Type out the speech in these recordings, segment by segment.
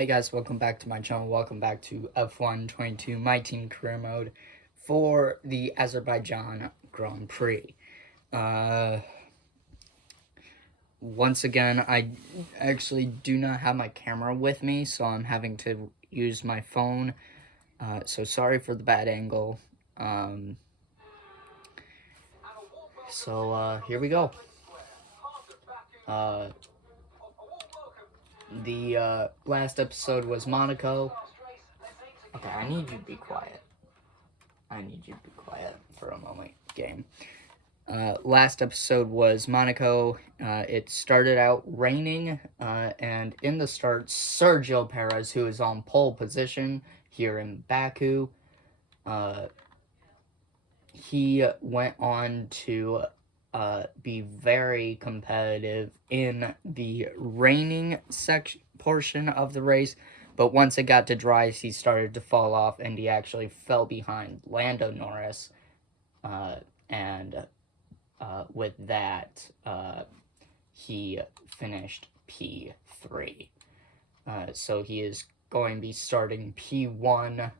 Hey guys, welcome back to my channel. Welcome back to F1 22, my team career mode for the Azerbaijan Grand Prix. Once again, I actually do not have my camera with me, so I'm having to use my phone. So sorry for the bad angle. Here we go. The last episode was Monaco. Okay, I need you to be quiet. I need you to be quiet for a moment, game. Last episode was Monaco. It started out raining, and in the start, Sergio Perez, who is on pole position here in Baku, he went on to be very competitive in the raining portion of the race, but once it got to dry, he started to fall off, and he actually fell behind Lando Norris, and with that, he finished P3. So he is going to be starting P1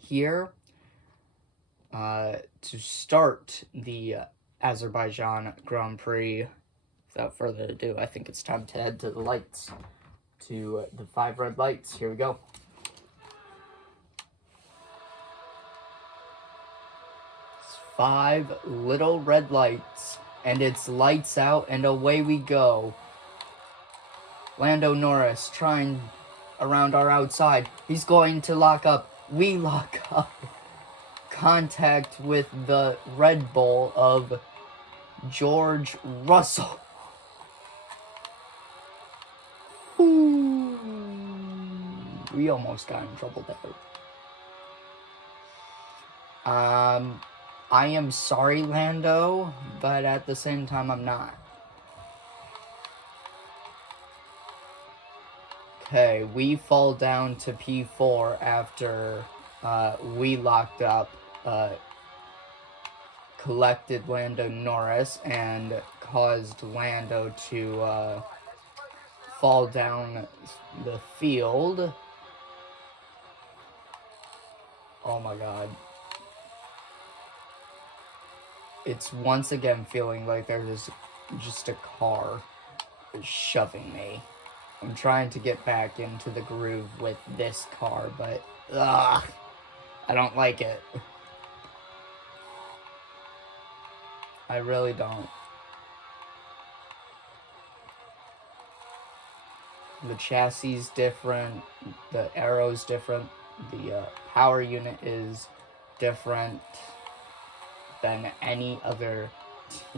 here to start the Azerbaijan Grand Prix. Without further ado, I think it's time to head to the lights, to the 5 red lights. Here we go. It's 5 little red lights, and it's lights out, and away we go. Lando Norris trying around our outside. He's going to lock up. We lock up. Contact with the Red Bull of George Russell. Ooh. We almost got in trouble there. I am sorry, Lando, but at the same time, I'm not. Okay, we fall down to P4 after we locked up, collected Lando Norris and caused Lando to fall down the field. Oh my god. It's once again feeling like there's just a car shoving me. I'm trying to get back into the groove with this car, but I don't like it. I really don't. The chassis is different, the arrow's different, the power unit is different than any other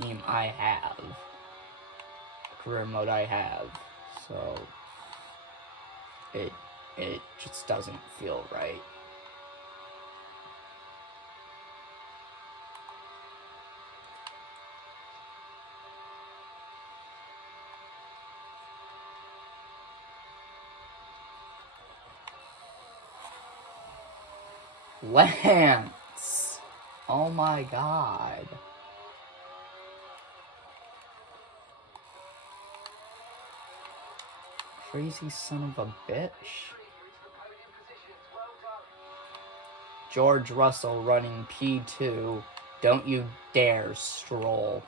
team I have, career mode I have, so it just doesn't feel right. Lance! Oh my god. Crazy son of a bitch. George Russell running P2. Don't you dare, Stroll.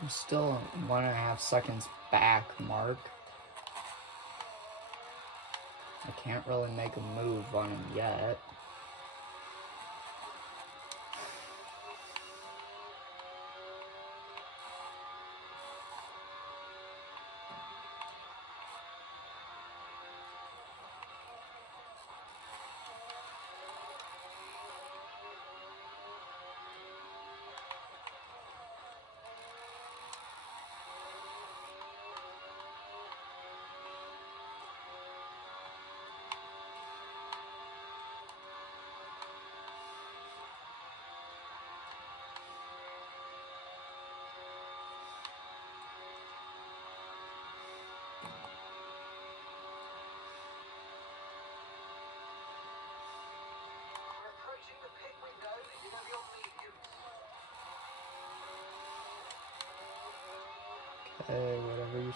I'm still 1.5 seconds back, Mark. I can't really make a move on him yet.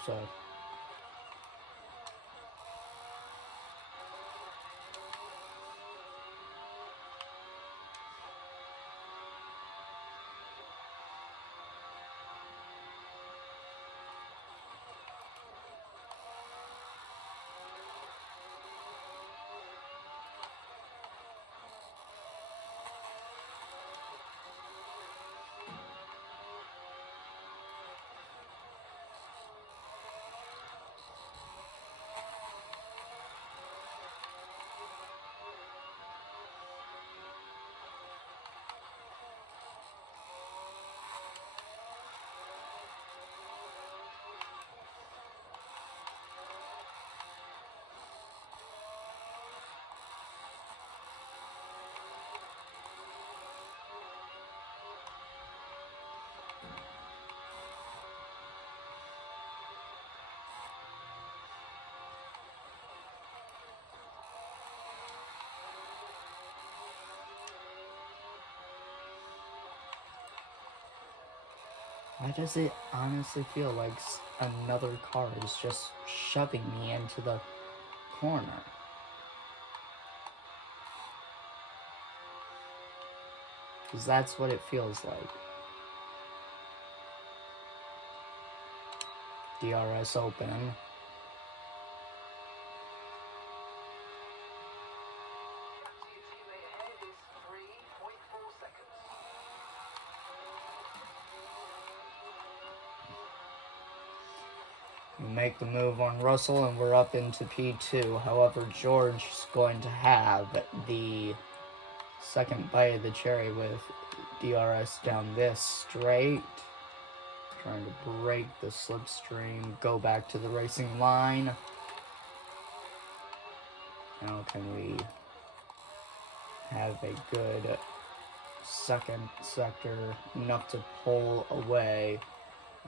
so. Why does it honestly feel like another car is just shoving me into the corner? Because that's what it feels like. DRS open. We make the move on Russell and we're up into P2. However, George is going to have the second bite of the cherry with DRS down this straight. Trying to break the slipstream, go back to the racing line. Now can we have a good second sector, enough to pull away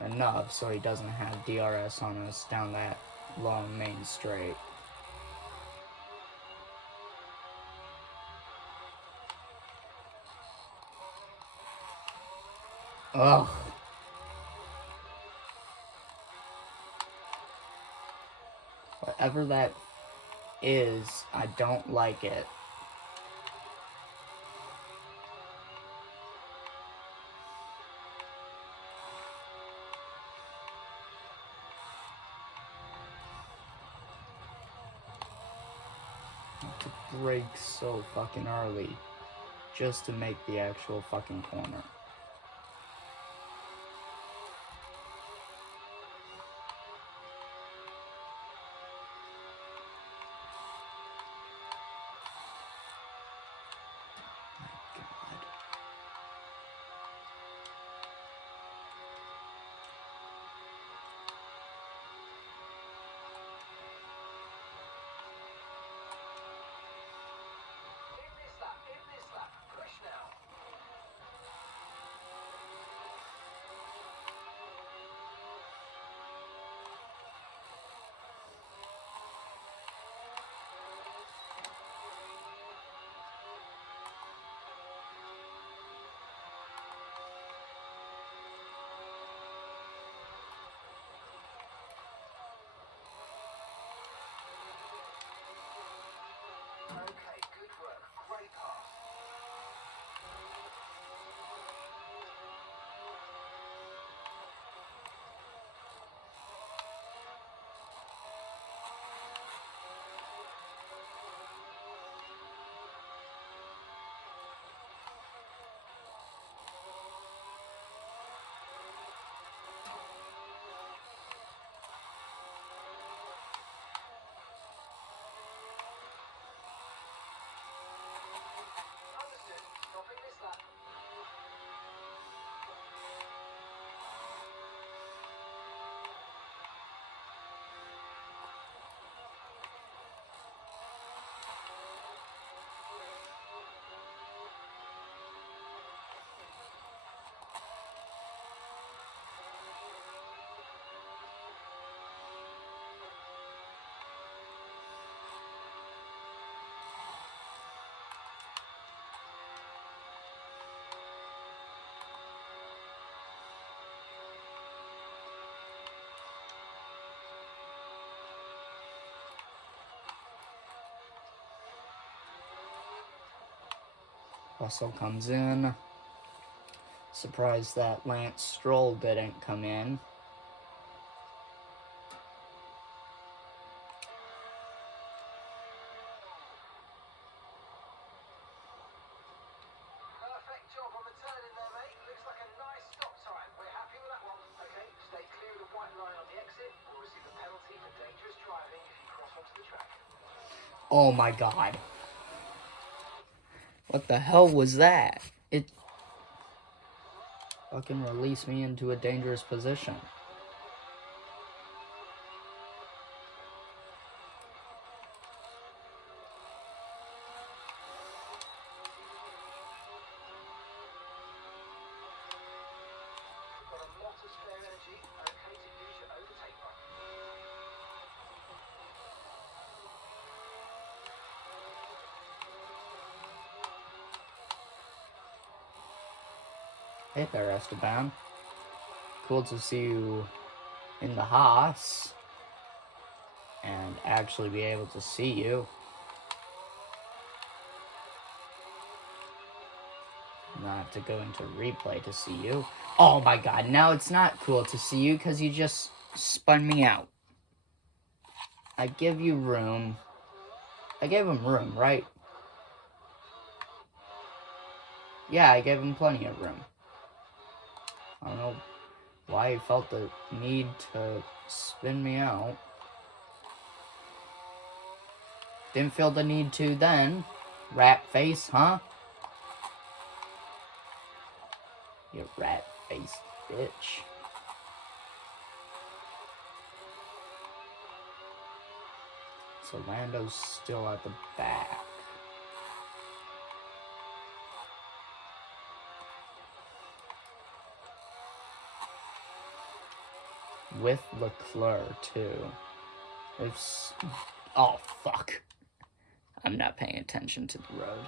enough so he doesn't have DRS on us down that long main straight. Ugh. Whatever that is, I don't like it. To brake so fucking early just to make the actual fucking corner. Russell comes in. Surprised that Lance Stroll didn't come in. Oh my god. What the hell was that? It fucking released me into a dangerous position. Hey there, Esteban. Cool to see you in the Haas and actually be able to see you. Not to go into replay to see you. Oh my god, now it's not cool to see you because you just spun me out. I give you room. I gave him room, right? Yeah, I gave him plenty of room. I don't know why he felt the need to spin me out. Didn't feel the need to then. Rat face, huh? You rat face bitch. So Lando's still at the back. With Leclerc, too. It's... Oh, fuck. I'm not paying attention to the road.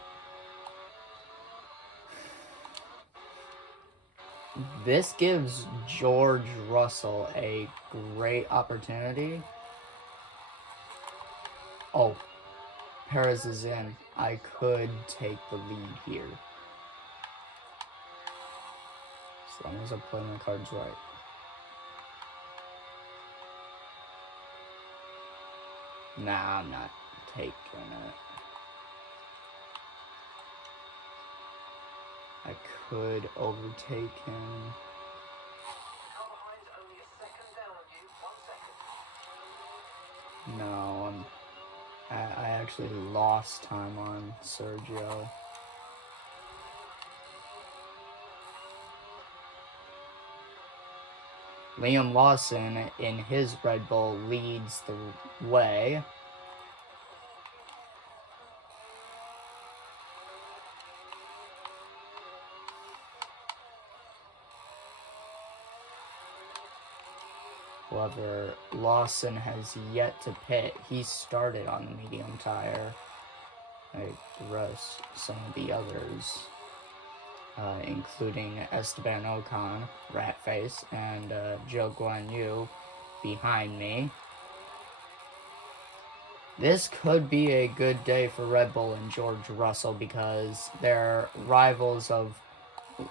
This gives George Russell a great opportunity. Oh, Perez is in. I could take the lead here. As long as I play my cards right. Nah, I'm not taking it. I could overtake him. No, I actually lost time on Sergio. Liam Lawson in his Red Bull leads the way. However, Lawson has yet to pit. He started on the medium tire, like the rest, some of the others, including Esteban Ocon, Ratface, and Zhou Guan Yu behind me. This could be a good day for Red Bull and George Russell because they're rivals of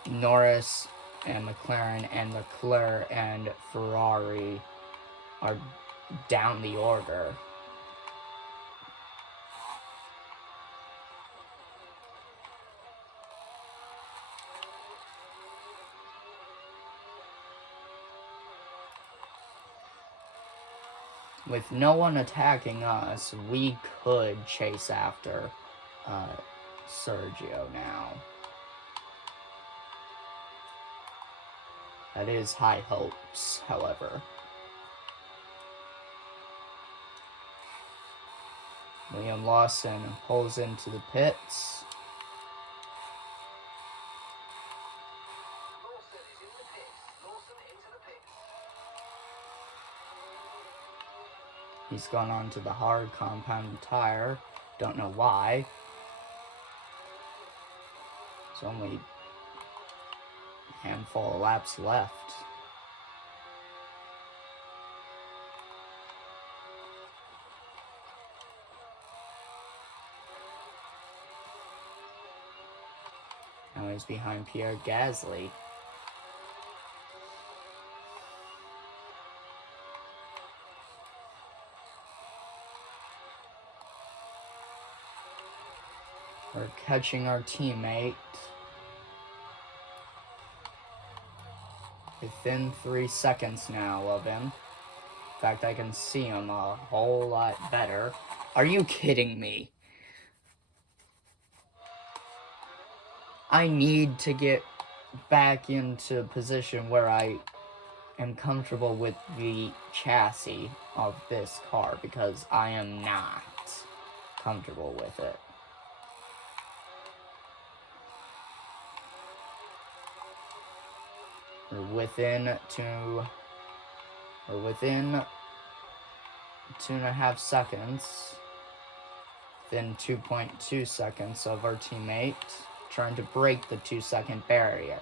Norris and McLaren, and Leclerc and Ferrari are down the order. With no one attacking us, we could chase after Sergio now. That is high hopes, however. Liam Lawson pulls into the pits. He's gone on to the hard compound tire. Don't know why. There's only a handful of laps left. Now he's behind Pierre Gasly. We're catching our teammate within 3 seconds now of him. In fact, I can see him a whole lot better. Are you kidding me? I need to get back into a position where I am comfortable with the chassis of this car, because I am not comfortable with it. We're within 2.5 seconds. Within 2.2 seconds of our teammate trying to break the 2-second barrier.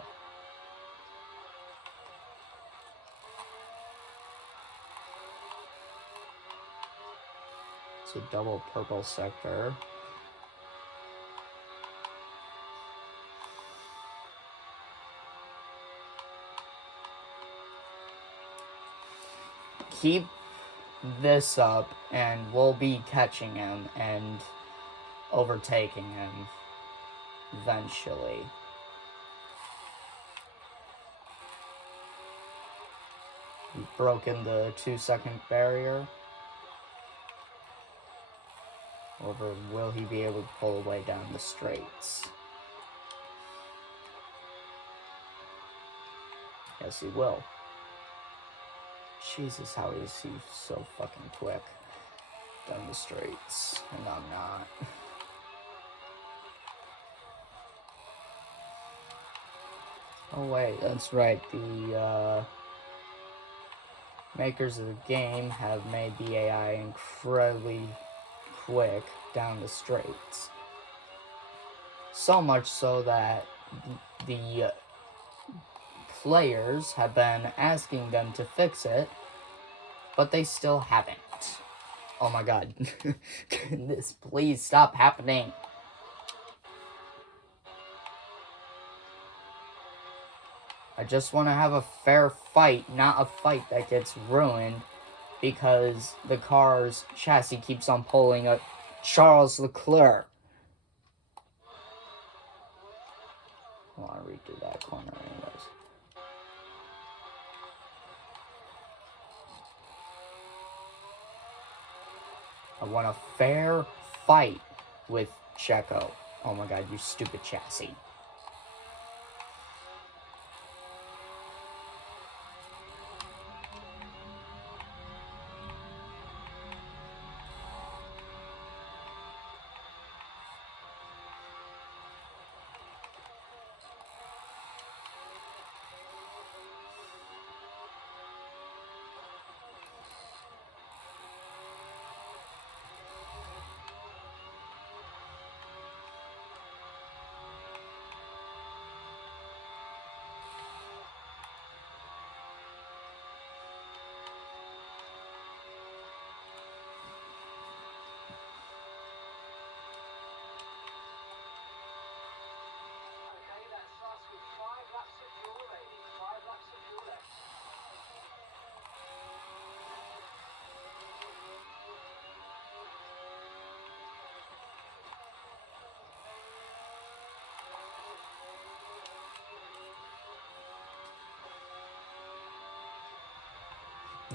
It's a double purple sector. Keep this up and we'll be catching him and overtaking him eventually. We've broken the 2-second barrier. Or will he be able to pull away down the straights? Yes, he will. Jesus, how is he so fucking quick down the straights, and I'm not. Oh wait, that's right, the makers of the game have made the AI incredibly quick down the straights. So much so that the players have been asking them to fix it, but they still haven't. Oh my god. Can this please stop happening? I just want to have a fair fight, not a fight that gets ruined because the car's chassis keeps on pulling a Charles Leclerc. I want to redo that corner anyways. I want a fair fight with Checo. Oh my god, you stupid chassis.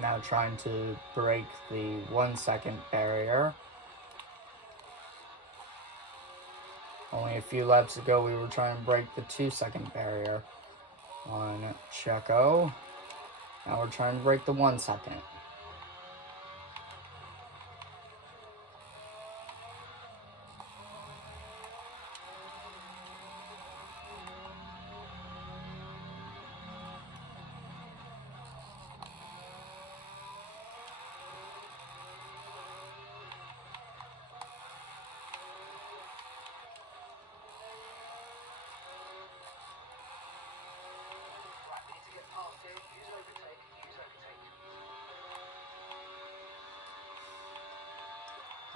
Now trying to break the 1-second barrier. Only a few laps ago we were trying to break the 2-second barrier on Checo. Now we're trying to break the 1 second.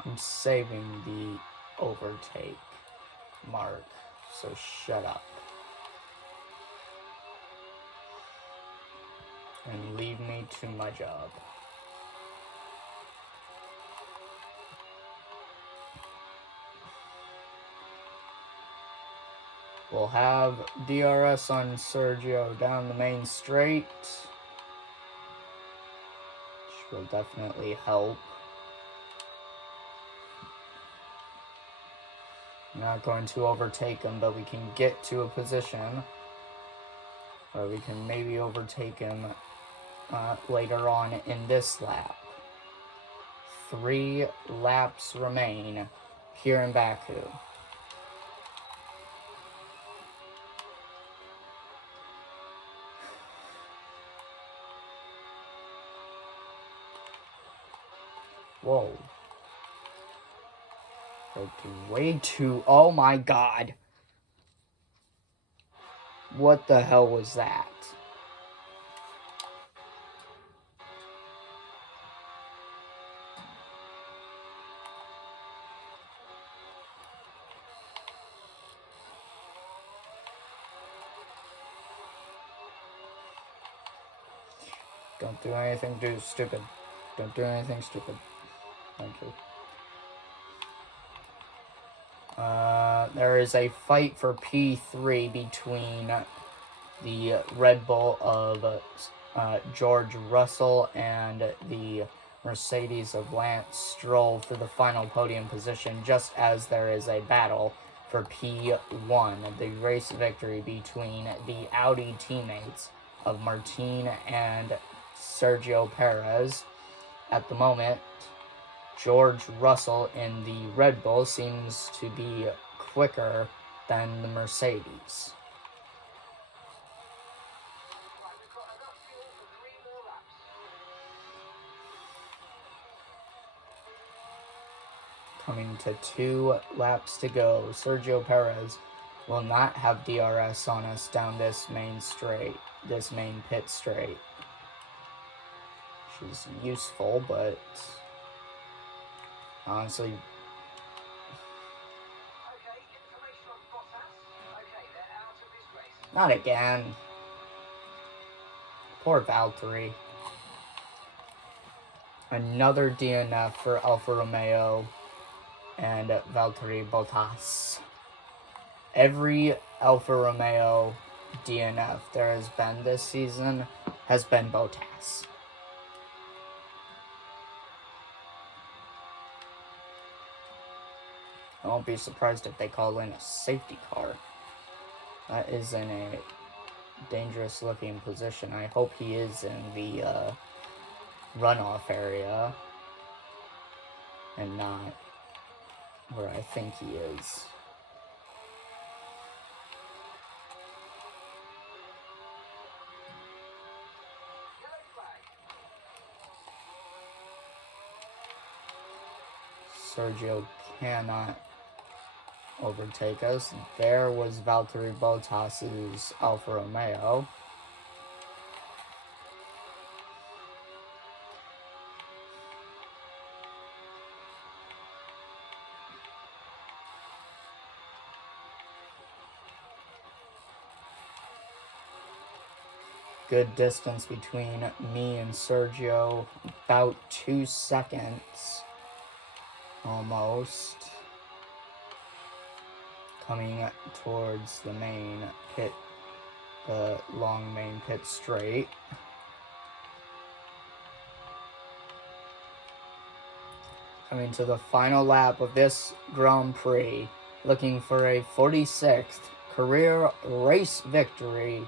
I'm saving the overtake mark, so shut up. and leave me to my job. We'll have DRS on Sergio down the main straight, which will definitely help. I'm not going to overtake him, but we can get to a position where we can maybe overtake him later on in this lap. 3 laps remain here in Baku. Whoa. Way too... Oh my god. What the hell was that? Don't do anything stupid. Don't do anything stupid. Thank you. There is a fight for P3 between the Red Bull of George Russell and the Mercedes of Lance Stroll for the final podium position, just as there is a battle for P1, the race victory between the Audi teammates of Martin and Sergio Perez. At the moment, George Russell in the Red Bull seems to be quicker than the Mercedes. Coming to 2 laps to go, Sergio Perez will not have DRS on us down this main pit straight. Which is useful, but honestly, not again. Poor Valtteri. Another DNF for Alfa Romeo and Valtteri Bottas. Every Alfa Romeo DNF there has been this season has been Bottas. I won't be surprised if they call in a safety car. That is in a dangerous looking position. I hope he is in the runoff area and not where I think he is. Sergio cannot overtake us. There was Valtteri Bottas's Alfa Romeo. Good distance between me and Sergio, about 2 seconds, almost. Coming towards the main pit, the long main pit straight. Coming to the final lap of this Grand Prix, looking for a 46th career race victory.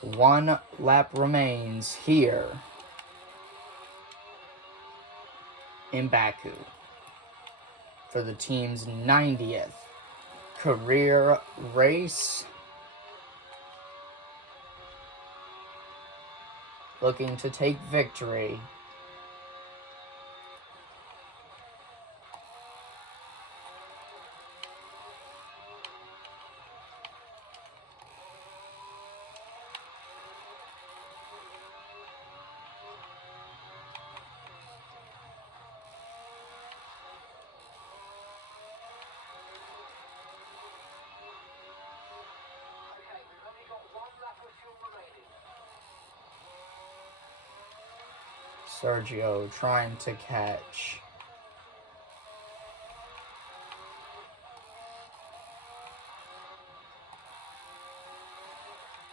1 lap remains here in Baku for the team's 90th career race. Looking to take victory. Sergio trying to catch.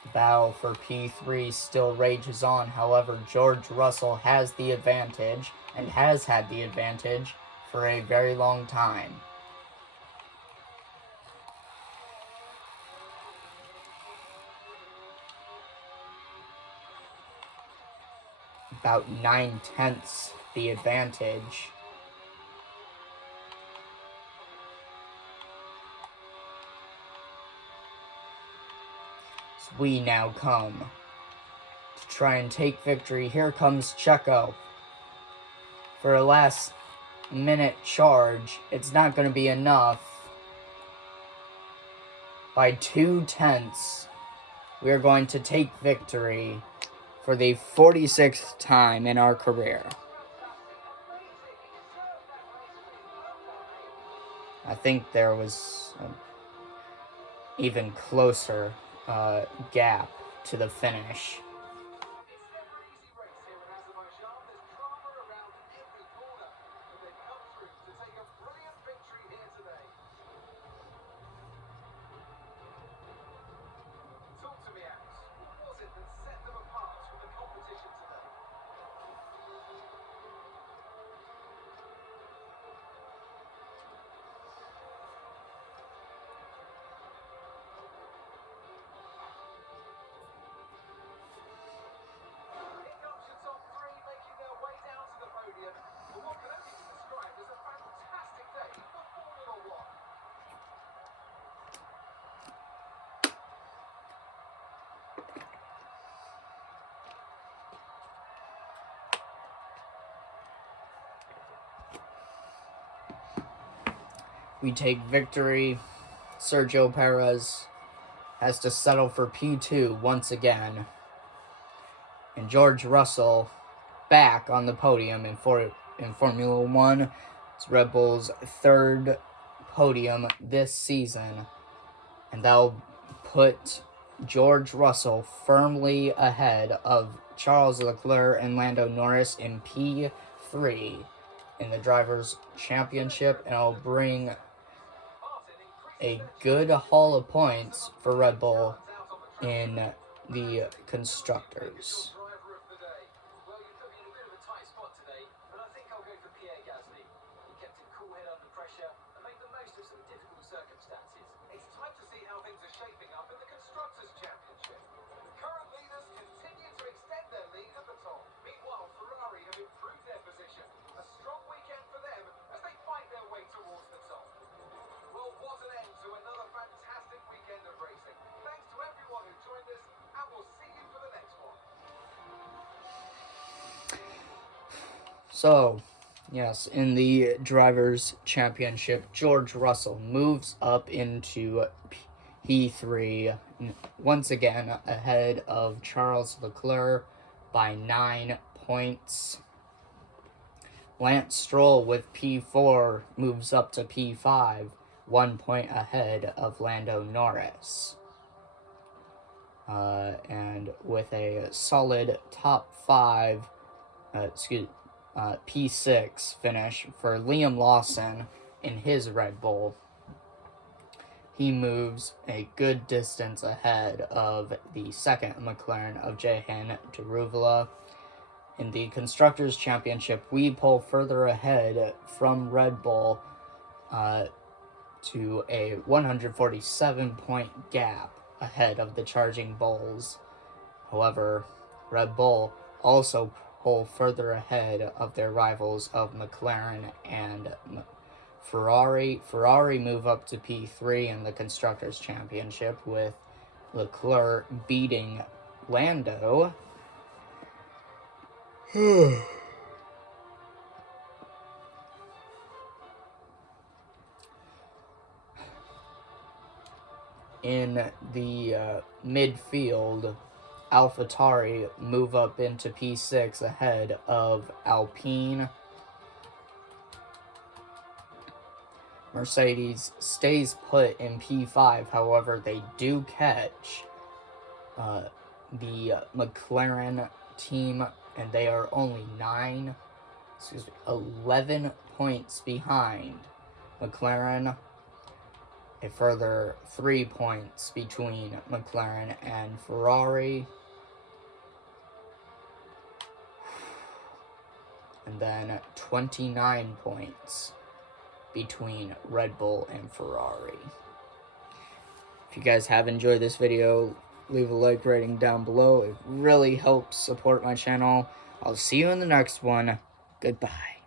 The battle for P3 still rages on. However, George Russell has the advantage and has had the advantage for a very long time. About 9/10 the advantage. So we now come to try and take victory. Here comes Checo for a last minute charge. It's not going to be enough. By 2/10, we are going to take victory for the 46th time in our career. I think there was an even closer gap to the finish. We take victory. Sergio Perez has to settle for P2 once again. And George Russell back on the podium in Formula One. It's Red Bull's third podium this season. And that'll put George Russell firmly ahead of Charles Leclerc and Lando Norris in P3 in the Drivers' Championship. And it'll bring a good haul of points for Red Bull in the Constructors. So, yes, in the Drivers' Championship, George Russell moves up into P3, once again ahead of Charles Leclerc by 9 points. Lance Stroll with P4 moves up to P5, 1 point ahead of Lando Norris. And with a solid top 5, P6 finish for Liam Lawson in his Red Bull. He moves a good distance ahead of the second McLaren of Jehan Daruvula. In the Constructors' Championship, we pull further ahead from Red Bull to a 147-point gap ahead of the Charging Bulls. However, Red Bull also pull further ahead of their rivals of McLaren and Ferrari. Ferrari move up to P3 in the Constructors' Championship, with Leclerc beating Lando. In the midfield, AlphaTauri move up into P6 ahead of Alpine. Mercedes stays put in P5, however, they do catch the McLaren team and they are only 11 points behind McLaren. A further 3 points between McLaren and Ferrari. And then 29 points between Red Bull and Ferrari. If you guys have enjoyed this video, leave a like rating down below. It really helps support my channel. I'll see you in the next one. Goodbye.